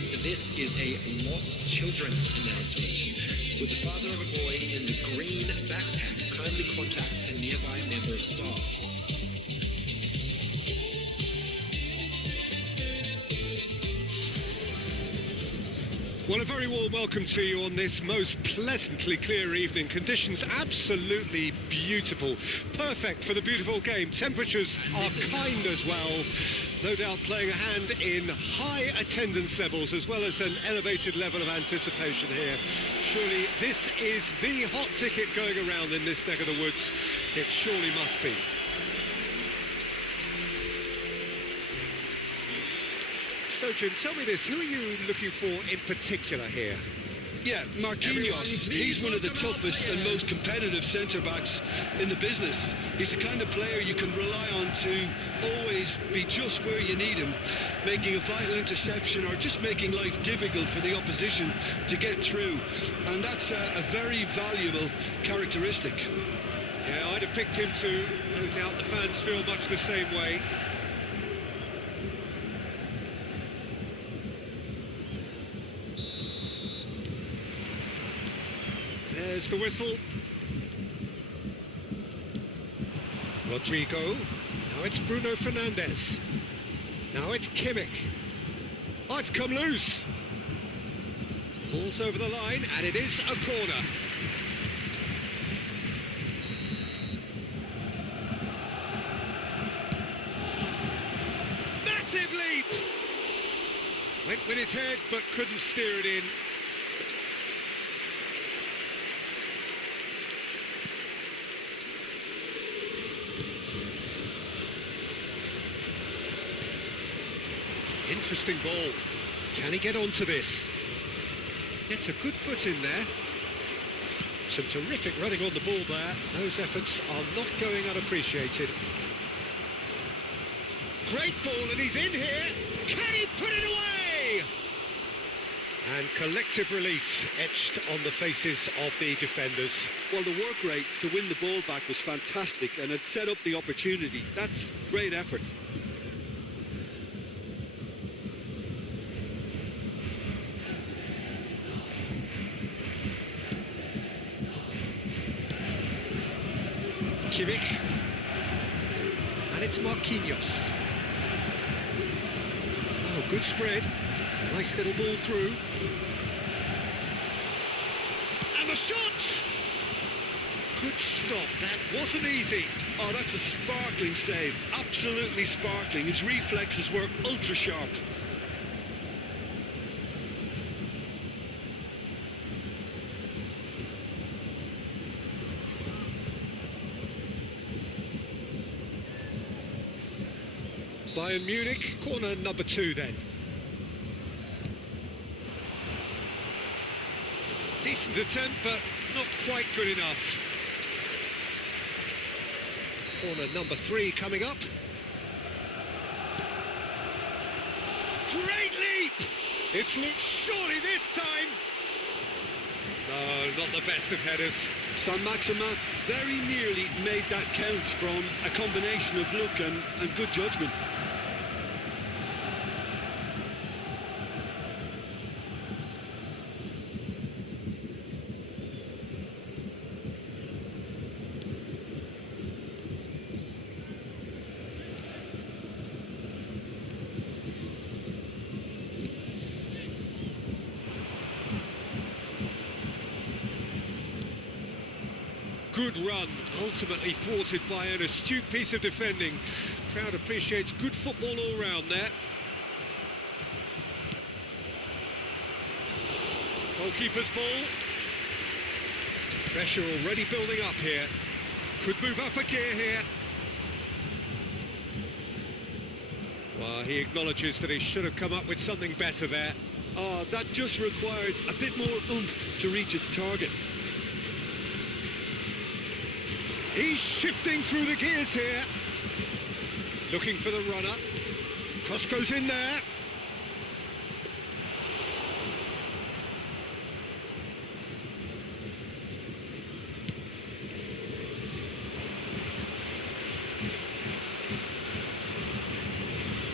This is a lost children's announcement. With the father of a boy in the green backpack, kindly contact a nearby member of staff. Well, a very warm welcome to you on this most pleasantly clear evening. Conditions absolutely beautiful. Perfect for the beautiful game. Temperatures are kind as well. No doubt playing a hand in high attendance levels as well as an elevated level of anticipation here. Surely this is the hot ticket going around in this neck of the woods. It surely must be. So, Jim, tell me this, who are you looking for in particular here? Yeah, Marquinhos, he's one of the toughest and most competitive centre-backs in the business. He's the kind of player you can rely on to always be just where you need him, making a vital interception or just making life difficult for the opposition to get through. And that's a very valuable characteristic. Yeah, I'd have picked him too. No doubt the fans feel much the same way. There's the whistle. Rodrigo. Now it's Bruno Fernandes. Now it's Kimmich. Oh, it's come loose. Ball's over the line, and it is a corner. Massive leap! Went with his head, but couldn't steer it in. Interesting ball. Can he get onto this? Gets a good foot in there. Some terrific running on the ball there. Those efforts are not going unappreciated. Great ball, and he's in here. Can he put it away? And collective relief etched on the faces of the defenders. Well, the work rate to win the ball back was fantastic, and it set up the opportunity. That's great effort. Kimmich, and it's Marquinhos. Oh, good spread. Nice little ball through. And the shot! Good stop, that wasn't easy. Oh, that's a sparkling save, absolutely sparkling. His reflexes were ultra sharp. Bayern Munich, corner number 2 then. Decent attempt, but not quite good enough. Corner number 3 coming up. Great leap! It's looked surely this time. No, not the best of headers. Saint-Maximin very nearly made that count from a combination of luck and good judgment. Good run, ultimately thwarted by an astute piece of defending. Crowd appreciates good football all round there. Goalkeeper's ball. Pressure already building up here. Could move up a gear here. Well, he acknowledges that he should have come up with something better there. Oh, that just required a bit more oomph to reach its target. He's shifting through the gears here. Looking for the runner. Cross goes in there.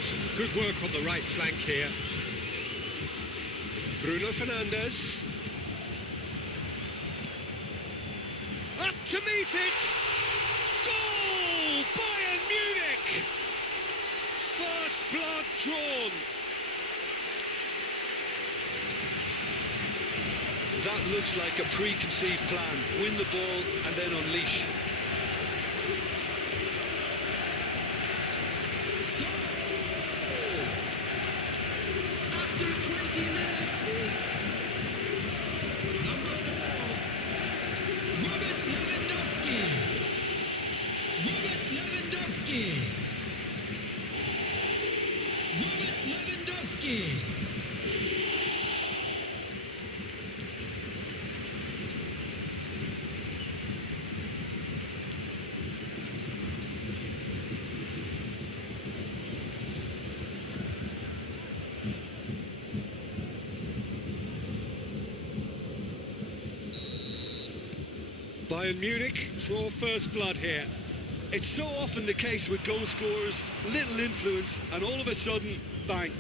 Some good work on the right flank here. Bruno Fernandes. Up to meet it! Goal! Bayern Munich! First blood drawn. That looks like a preconceived plan. Win the ball and then unleash. After 20 minutes is number 4, Robert Lewandowski. Robert Lewandowski. Robert Lewandowski. Bayern Munich draw first blood here. It's so often the case with goal scorers, little influence, and all of a sudden, bang.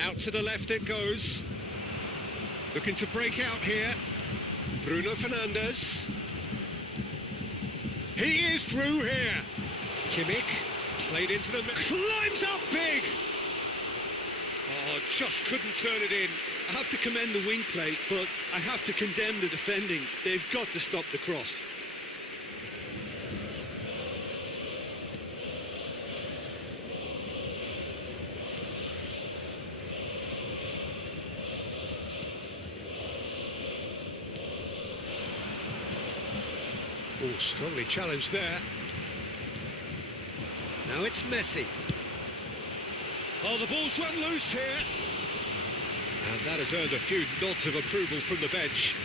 Out to the left it goes. Looking to break out here. Bruno Fernandes. He is through here. Kimmich played into the... climbs up big! Oh, just couldn't turn it in. I have to commend the wing play, but I have to condemn the defending. They've got to stop the cross. Oh, strongly challenged there. Now it's Messi. Oh, the ball's run loose here. And that has earned a few nods of approval from the bench.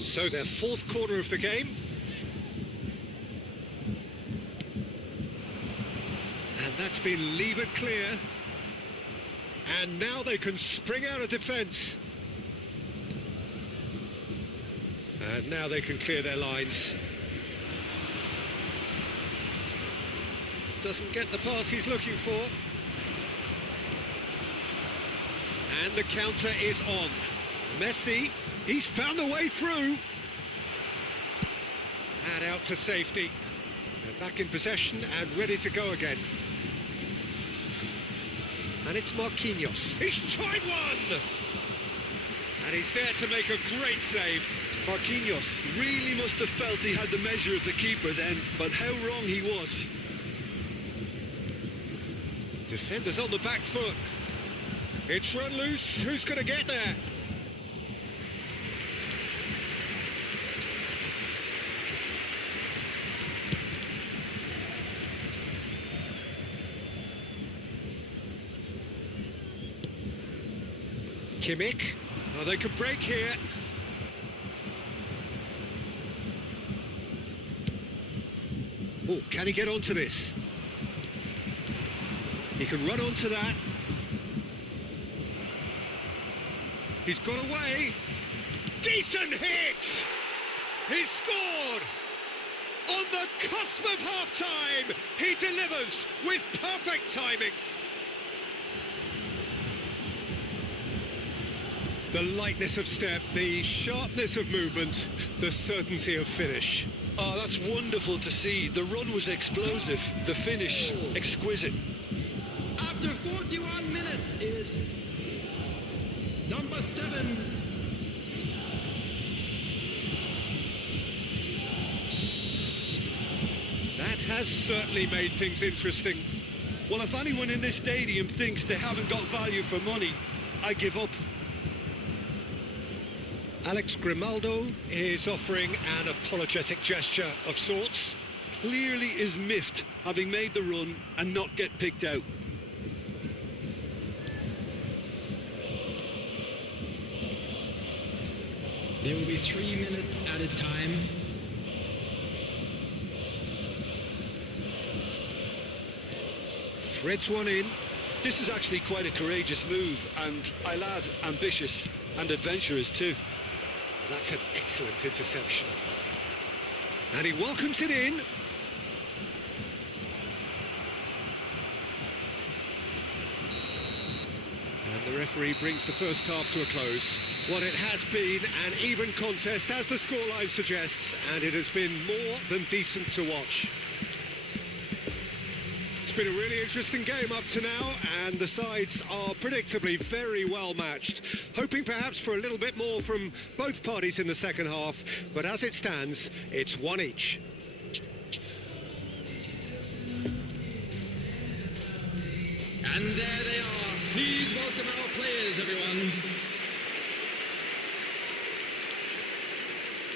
So their fourth quarter of the game. And that's been levered clear. And now they can spring out of defence. And now they can clear their lines. Doesn't get the pass he's looking for. And the counter is on. Messi, he's found a way through. And out to safety. They're back in possession and ready to go again. And it's Marquinhos. He's tried one! And he's there to make a great save. Marquinhos really must have felt he had the measure of the keeper then, but how wrong he was. Defenders on the back foot. It's run loose. Who's going to get there? Kimmich. Oh, they could break here. Oh, can he get onto this? He can run onto that. He's got away. Decent hit! He scored! On the cusp of half-time, he delivers with perfect timing. The lightness of step, the sharpness of movement, the certainty of finish. Oh, that's wonderful to see. The run was explosive, the finish exquisite. After 41 minutes is number 7. That has certainly made things interesting. Well, if anyone in this stadium thinks they haven't got value for money, I give up. Alex Grimaldo is offering an apologetic gesture of sorts. Clearly is miffed, having made the run and not get picked out. There will be 3 minutes at a time. Threads one in. This is actually quite a courageous move and, I'll add, ambitious. and adventurous too. That's an excellent interception. And he welcomes it in. And the referee brings the first half to a close. What it has been an even contest, as the scoreline suggests, and it has been more than decent to watch. It's been a really interesting game up to now, and the sides are predictably very well matched. Hoping perhaps for a little bit more from both parties in the second half, but as it stands, it's one each. And there they are. Please welcome our players, everyone.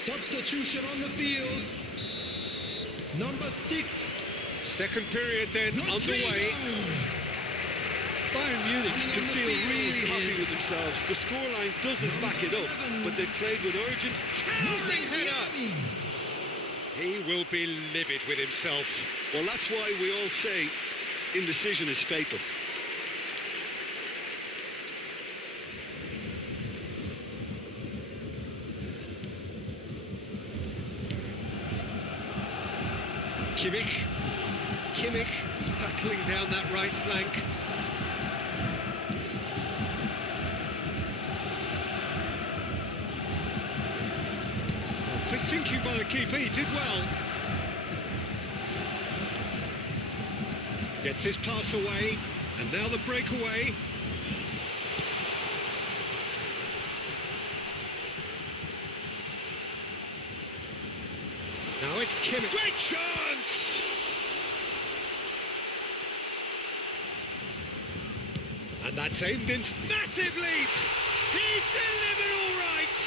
Substitution on the field. Number 6. Second period then underway. Bayern Munich can feel really happy with themselves. The scoreline doesn't back it up, but they've played with urgency. Towering header! He will be livid with himself. Well, that's why we all say indecision is fatal. Kimmich hurtling down that right flank. Oh, quick thinking by the keeper, he did well. Gets his pass away, and now the breakaway. Now it's Kimmich. Great chance! And that's aimed in. Massive leap! He's delivered all right!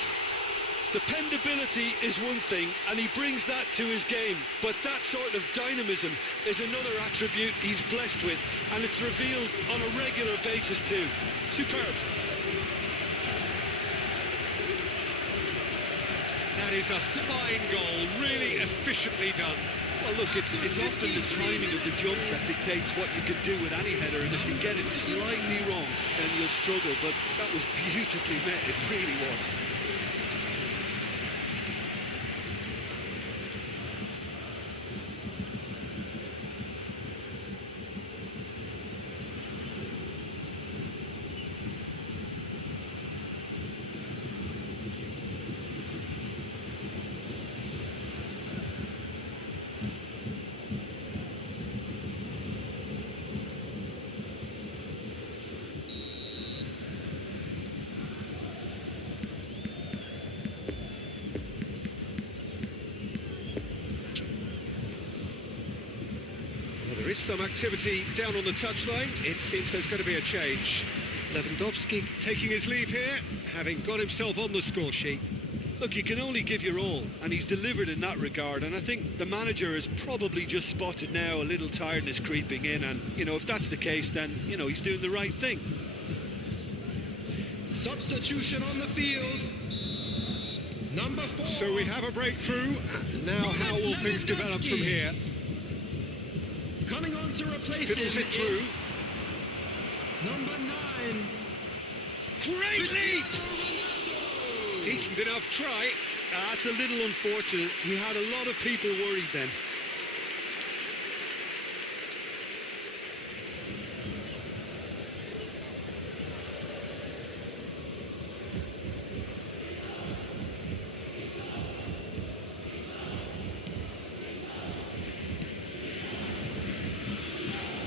Dependability is one thing, and he brings that to his game, but that sort of dynamism is another attribute he's blessed with, and it's revealed on a regular basis too. Superb. That is a fine goal, really efficiently done. Well, look, it's often the timing of the jump that dictates what you can do with any header, and if you get it slightly wrong, then you'll struggle, but that was beautifully met, it really was. There is some activity down on the touchline. It seems there's going to be a change. Lewandowski taking his leave here, having got himself on the score sheet. Look, you can only give your all, and he's delivered in that regard, and I think the manager has probably just spotted now a little tiredness creeping in, and, you know, if that's the case, then, you know, he's doing the right thing. Substitution on the field. Number 4. So we have a breakthrough. Now how will things develop from here? Coming on to replace Fiddles him it through. is number 9. Great leap! Decent enough try. That's a little unfortunate. He had a lot of people worried then.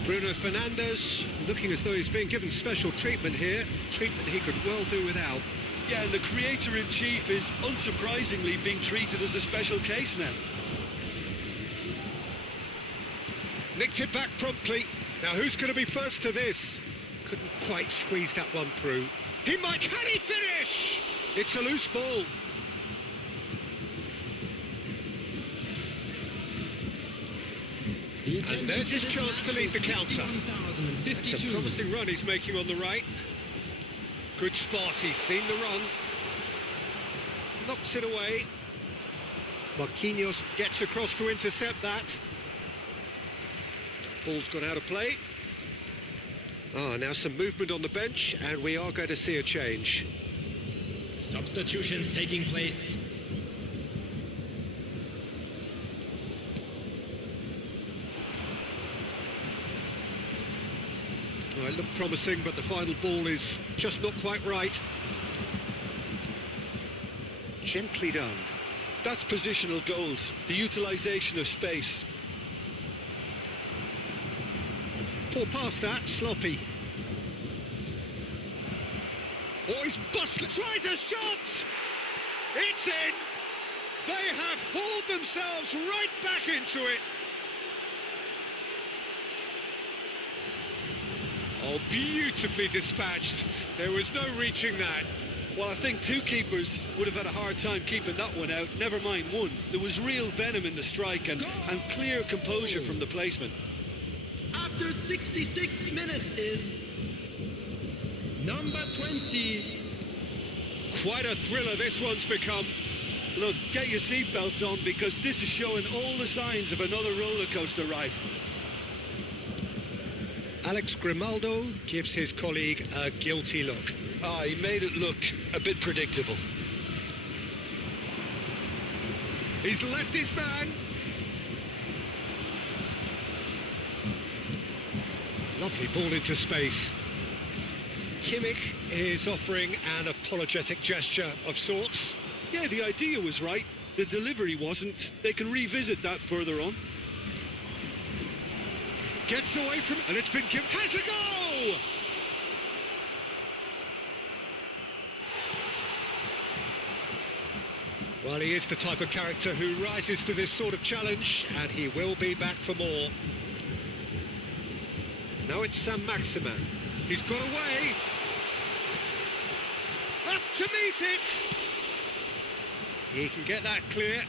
Bruno Fernandes looking as though he's being given special treatment here. Treatment he could well do without. Yeah, and the creator-in-chief is unsurprisingly being treated as a special case now. Nicked it back promptly. Now who's going to be first to this? Couldn't quite squeeze that one through. He might. Can he finish? It's a loose ball. And there's his chance to lead the counter. It's a promising run he's making on the right. Good spot, he's seen the run. Knocks it away. Marquinhos gets across to intercept that. Ball's gone out of play. Now some movement on the bench, and we are going to see a change. Substitutions taking place. Well, it looked promising, but the final ball is just not quite right. Gently done. That's positional gold, the utilisation of space. Poor pass that, sloppy. Oh, he's bustling. Tries a shot! It's in! They have hauled themselves right back into it. Oh, beautifully dispatched. There was no reaching that. Well, I think two keepers would have had a hard time keeping that one out, never mind one. There was real venom in the strike and clear composure from the placement. After 66 minutes is number 20. Quite a thriller this one's become. Look, get your seatbelts on because this is showing all the signs of another roller coaster ride. Alex Grimaldo gives his colleague a guilty look. He made it look a bit predictable. He's left his man. Lovely ball into space. Kimmich is offering an apologetic gesture of sorts. Yeah, the idea was right. The delivery wasn't. They can revisit that further on. Gets away from it, and it's been given. Has a go! Well, he is the type of character who rises to this sort of challenge, and he will be back for more. Now it's Saint-Maximin. He's got away. Up to meet it. He can get that clear.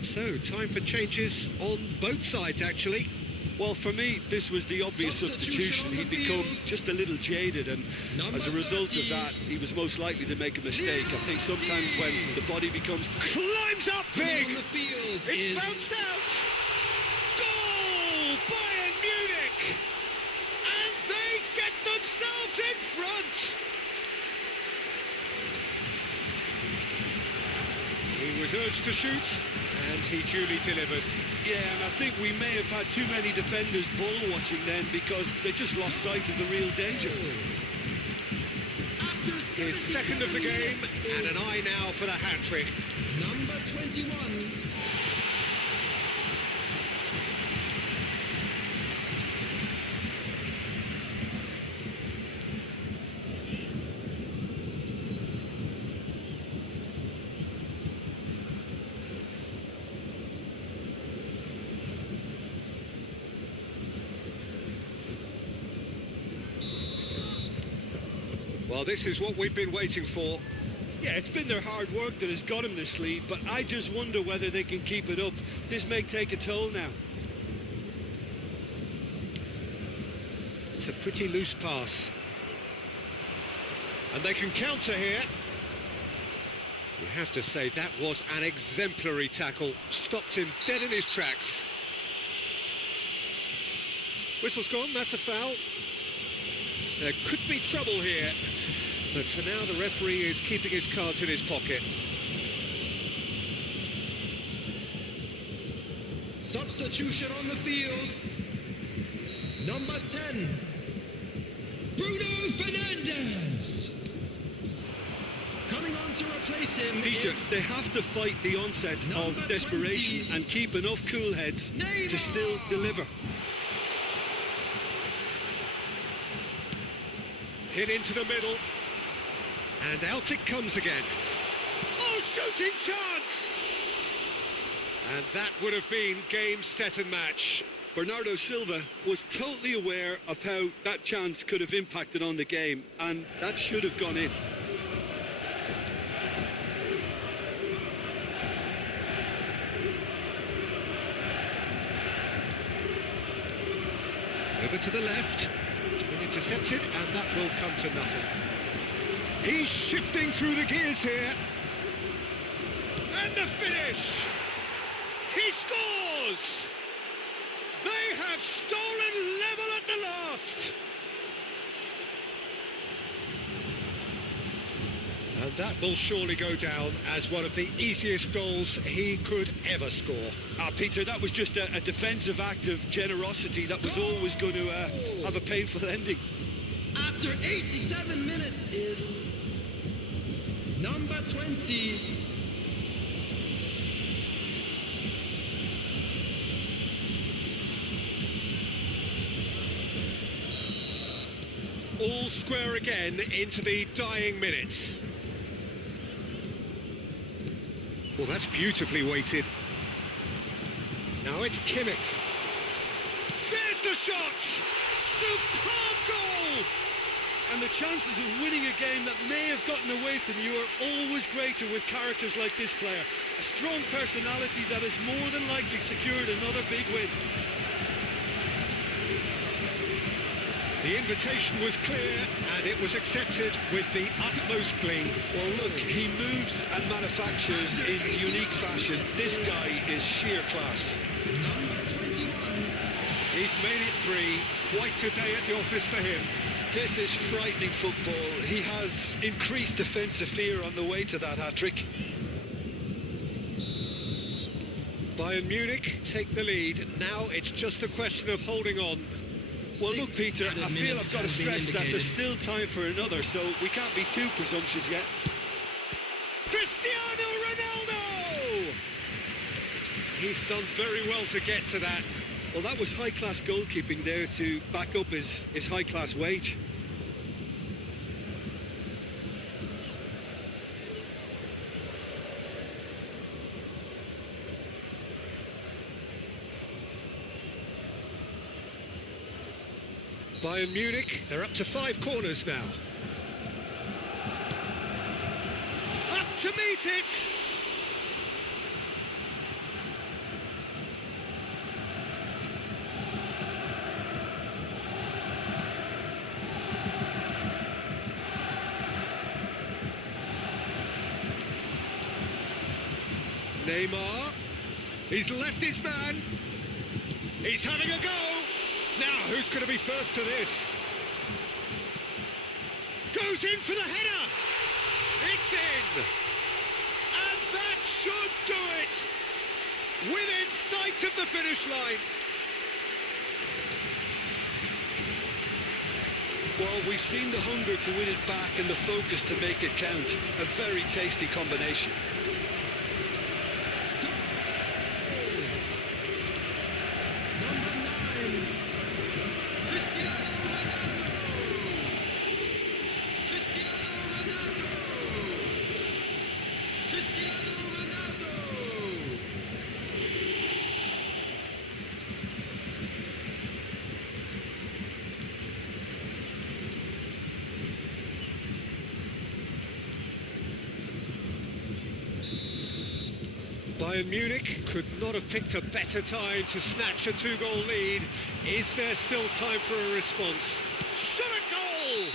So, time for changes on both sides, actually. Well, for me, this was the obvious substitution. He'd become just a little jaded, and as a result of that, he was most likely to make a mistake. I think sometimes when the body becomes... Climbs up big! It's bounced out! Goal! Bayern Munich! And they get themselves in front! He was urged to shoot, and he duly delivered. Yeah, and I think we may have had too many defenders ball watching then because they just lost sight of the real danger. His second of the game, and an eye now for the hat-trick. Number 21. Well, this is what we've been waiting for. Yeah, it's been their hard work that has got them this lead, but I just wonder whether they can keep it up. This may take a toll now. It's a pretty loose pass. And they can counter here. You have to say that was an exemplary tackle. Stopped him dead in his tracks. Whistle's gone, that's a foul. There could be trouble here. But for now, the referee is keeping his cards in his pocket. Substitution on the field. Number 10. Bruno Fernandes. Coming on to replace him. Peter, is they have to fight the onset of desperation 20. and keep enough cool heads to still deliver. Hit into the middle. And out it comes again. Oh, shooting chance! And that would have been game, set and match. Bernardo Silva was totally aware of how that chance could have impacted on the game, and that should have gone in. Over to the left. It's been intercepted, and that will come to nothing. He's shifting through the gears here. And the finish! He scores! They have stolen level at the last! And that will surely go down as one of the easiest goals he could ever score. Peter, that was just a defensive act of generosity that was always going to have a painful ending. After 87 minutes is number 20. All square again into the dying minutes. Well, that's beautifully weighted. Now it's Kimmich. There's the shot! Superb goal! And the chances of winning a game that may have gotten away from you are always greater with characters like this player. A strong personality that has more than likely secured another big win. The invitation was clear and it was accepted with the utmost glee. Well, look, he moves and manufactures in unique fashion. This guy is sheer class. Number 21. He's made it 3. Quite a day at the office for him. This is frightening football. He has increased defensive fear on the way to that hat-trick. Bayern Munich take the lead. Now it's just a question of holding on. Well, look, Peter, I feel I've got to stress that there's still time for another, so we can't be too presumptuous yet. Cristiano Ronaldo! He's done very well to get to that. Well, that was high-class goalkeeping there to back up his high-class wage. Bayern Munich, they're up to 5 corners now. Up to meet it! Neymar, he's left his man. He's having a go. Now, who's going to be first to this? Goes in for the header! It's in! And that should do it! Within sight of the finish line! Well, we've seen the hunger to win it back and the focus to make it count. A very tasty combination. Bayern Munich could not have picked a better time to snatch a 2-goal lead. Is there still time for a response? Shot a goal!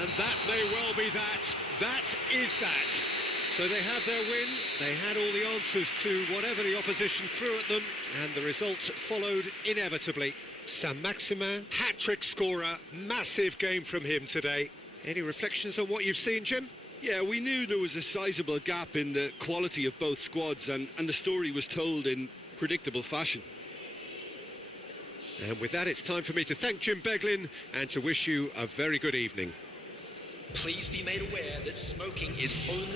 And that may well be that. That is that. So they have their win. They had all the answers to whatever the opposition threw at them, and the result followed inevitably. Saint-Maximin, hat-trick scorer, massive game from him today. Any reflections on what you've seen, Jim? Yeah, we knew there was a sizable gap in the quality of both squads, and the story was told in predictable fashion. And with that, it's time for me to thank Jim Beglin and to wish you a very good evening. Please be made aware that smoking is only